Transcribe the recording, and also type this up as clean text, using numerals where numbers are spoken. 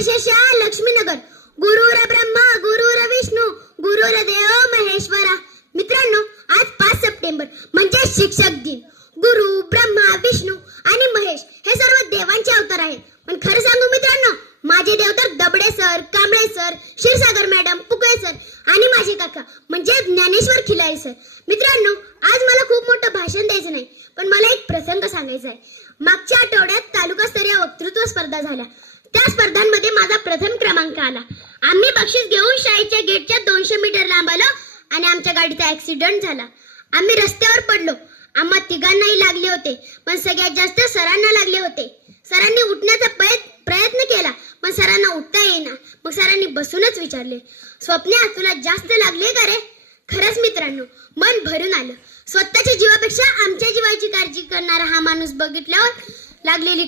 यशस्या लक्ष्मीनगर. गुरुर ब्रह्मा गुरुर विष्णू गुरुर्देव महेश्वरा. मित्रांनो, आज 5 सप्टेंबर म्हणजे शिक्षक दिन. गुरु, ब्रह्मा, विष्णू आणि महेश हे सर्व देवांचे अवतार आहेत. पण खरं सांगू मित्रांनो, माझे देव तर Dabade sir, Kamble sir, Kshirsagar madam, Pukale sir आणि माझे काका म्हणजे ज्ञानेश्वर खिलारी सर. मित्रांनो, आज मला खूप मोठं भाषण द्यायचं नाही, पण मला एक प्रसंग सांगायचा आहे. मागच्या आठवड्यात तालुकास्तरीय वक्तृत्व स्पर्धा झाल्या. त्या स्पर्धांमध्ये माझा प्रथम क्रमांक आला. आम्ही बक्षीस घेऊन शाळेच्या गेटच्या 200 मीटर लांब आलो आणि आमच्या गाडीचा ऍक्सिडेंट झाला. आम्ही रस्त्यावर पडलो. आम्हा तिघांनाही लागले होते, पण सगळ्यात जास्त सरांना लागले होते. सरांनी उठण्याचा प्रयत्न केला, पण सरांना उठता येईना. मग सरांनी बसूनच विचारले, स्वप्न्या, तुला जास्त लागले का रे? खरंच मित्रांनो, मन भरून आलं. स्वतःच्या जीवापेक्षा आमच्या जीवाची काळजी करणारा हा माणूस बघितल्यावर लागलेली